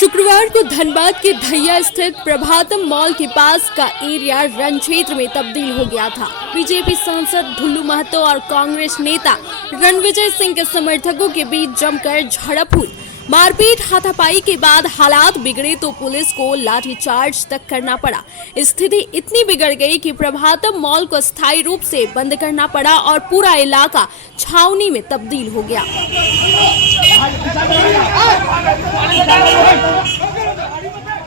शुक्रवार को धनबाद के धैया स्थित प्रभातम मॉल के पास का एरिया रण क्षेत्र में तब्दील हो गया था। बीजेपी सांसद ढुल्लू महतो और कांग्रेस नेता रणविजय सिंह के समर्थकों के बीच जमकर झड़प हुई। मारपीट हाथापाई के बाद हालात बिगड़े तो पुलिस को लाठीचार्ज तक करना पड़ा। स्थिति इतनी बिगड़ गई कि प्रभातम मॉल को स्थायी रूप से बंद करना पड़ा और पूरा इलाका छावनी में तब्दील हो गया।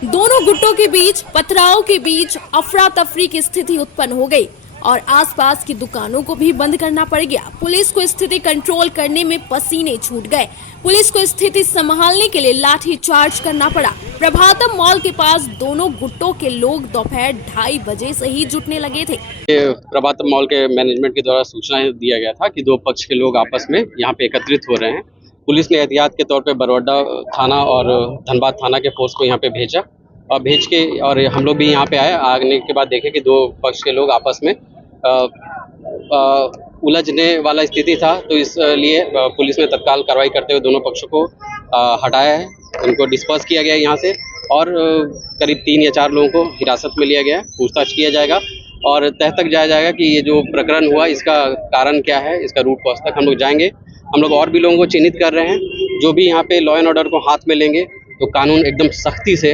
दोनों गुटों के बीच पथराव के बीच अफरा तफरी की स्थिति उत्पन्न हो गई और आसपास की दुकानों को भी बंद करना पड़ गया। पुलिस को स्थिति कंट्रोल करने में पसीने छूट गए। पुलिस को स्थिति संभालने के लिए लाठी चार्ज करना पड़ा। प्रभातम मॉल के पास दोनों गुटों के लोग दोपहर 2:30 बजे से ही जुटने लगे थे। प्रभातम मॉल के मैनेजमेंट के द्वारा सूचना दिया गया था कि दो पक्ष के लोग आपस में यहाँ पे एकत्रित हो रहे हैं। पुलिस ने एहतियात के तौर पे बरवाडा थाना और धनबाद थाना के फोर्स को यहाँ पे भेजा और भेज के और हम लोग भी यहाँ पे आए। आने के बाद देखे कि दो पक्ष के लोग आपस में उलझने वाला स्थिति था, तो इसलिए पुलिस ने तत्काल कार्रवाई करते हुए दोनों पक्षों को हटाया है, उनको डिस्पर्स किया गया यहाँ से और करीब 3 या 4 लोगों को हिरासत में लिया गया है। पूछताछ किया जाएगा और तह तक जाया जाएगा कि ये जो प्रकरण हुआ इसका कारण क्या है, इसका रूट कॉज तक हम लोग जाएंगे। हम लोग और भी लोगों को चिन्हित कर रहे हैं जो भी यहाँ पे लॉ एंड ऑर्डर को हाथ में लेंगे तो कानून एकदम सख्ती से,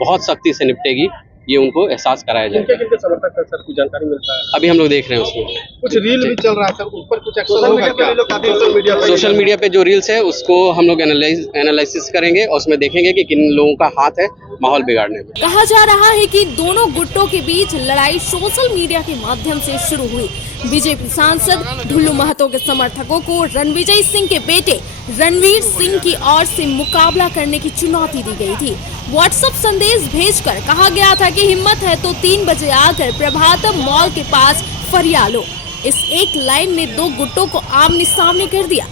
बहुत सख्ती से निपटेगी, ये उनको एहसास कराया जाएगा। किनके समर्थक है सर, कुछ जानकारी मिलता है? अभी हम लोग देख रहे हैं उसमें कुछ रील भी चल रहा है सर, उस पर कुछ एक्शन होगा क्या? सोशल मीडिया पे जो रील्स है उसको हम लोग एनालिसिस करेंगे और उसमें देखेंगे कि किन लोगों का हाथ है माहौल बिगाड़ने में। कहा जा रहा है कि दोनों गुटों के बीच लड़ाई सोशल मीडिया के माध्यम से शुरू हुई। बीजेपी सांसद ढुल्लू महतो के समर्थकों को रणविजय सिंह के बेटे रणवीर सिंह की ओर से मुकाबला करने की चुनौती दी गई थी। व्हाट्सएप संदेश भेजकर कहा गया था कि हिम्मत है तो 3 बजे आकर प्रभातम मॉल के पास फरिया लो। इस एक लाइन ने दो गुटों को आमने सामने कर दिया।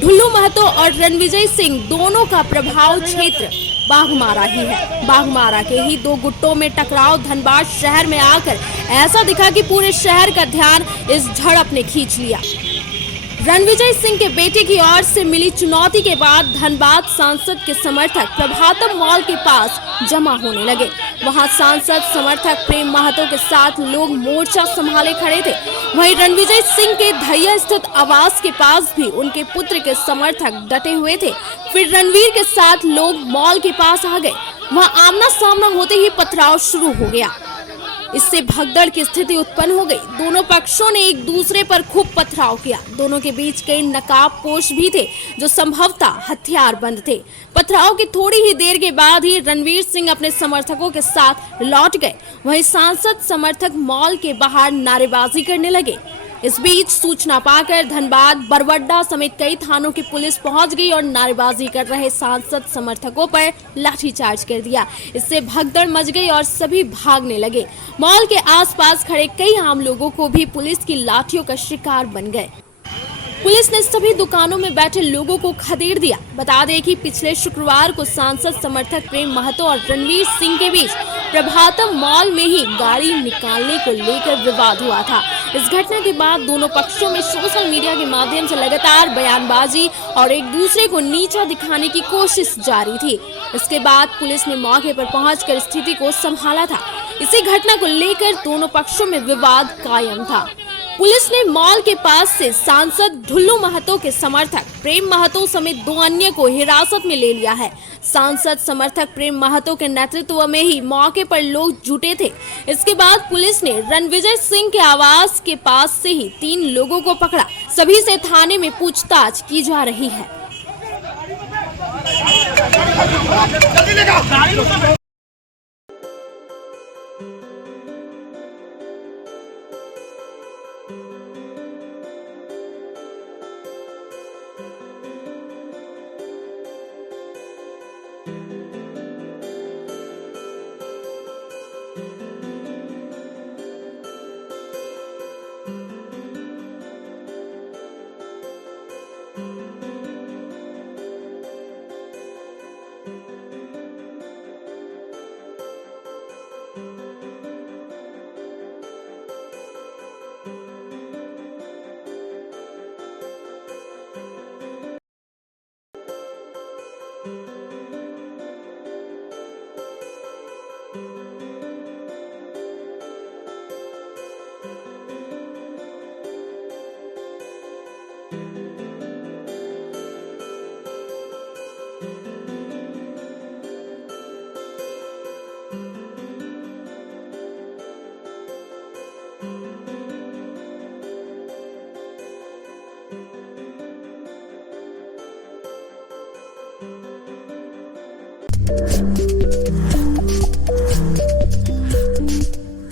ढुल्लू महतो और रणविजय सिंह दोनों का प्रभाव क्षेत्र बाघमारा ही है। बाघमारा के ही दो गुटों में टकराव धनबाद शहर में आकर ऐसा दिखा कि पूरे शहर का ध्यान इस झड़प ने खींच लिया। रणविजय सिंह के बेटे की ओर से मिली चुनौती के बाद धनबाद सांसद के समर्थक प्रभातम मॉल के पास जमा होने लगे। वहां सांसद समर्थक प्रेम महतो के साथ लोग मोर्चा संभाले खड़े थे। वहीं रणविजय सिंह के धैया स्थित आवास के पास भी उनके पुत्र के समर्थक डटे हुए थे। फिर रणवीर के साथ लोग मॉल के पास आ गए। वहां आमना सामना होते ही पथराव शुरू हो गया। इससे भगदड़ की स्थिति उत्पन्न हो गई। दोनों पक्षों ने एक दूसरे पर खूब पथराव किया। दोनों के बीच कई नकाबपोश भी थे जो संभवतः हथियारबंद थे। पथराव की थोड़ी ही देर के बाद ही रणवीर सिंह अपने समर्थकों के साथ लौट गए। वहीं सांसद समर्थक मॉल के बाहर नारेबाजी करने लगे। इस बीच सूचना पाकर धनबाद, बरवाडा समेत कई थानों की पुलिस पहुंच गई और नारेबाजी कर रहे सांसद समर्थकों पर लाठीचार्ज कर दिया। इससे भगदड़ मच गई और सभी भागने लगे। मॉल के आसपास खड़े कई आम लोगों को भी पुलिस की लाठियों का शिकार बन गए। पुलिस ने सभी दुकानों में बैठे लोगों को खदेड़ दिया। बता दें कि पिछले शुक्रवार को सांसद समर्थक प्रेम महतो और रणवीर सिंह के बीच प्रभातम मॉल में ही गाड़ी निकालने को लेकर विवाद हुआ था। इस घटना के बाद दोनों पक्षों में सोशल मीडिया के माध्यम से लगातार बयानबाजी और एक दूसरे को नीचा दिखाने की कोशिश जारी थी। इसके बाद पुलिस ने मौके पर पहुंचकर स्थिति को संभाला था। इसी घटना को लेकर दोनों पक्षों में विवाद कायम था। पुलिस ने मॉल के पास से सांसद ढुल्लू महतो के समर्थक प्रेम महतो समेत 2 अन्य को हिरासत में ले लिया है। सांसद समर्थक प्रेम महतो के नेतृत्व में ही मौके पर लोग जुटे थे। इसके बाद पुलिस ने रणविजय सिंह के आवास के पास से ही 3 लोगों को पकड़ा। सभी से थाने में पूछताछ की जा रही है।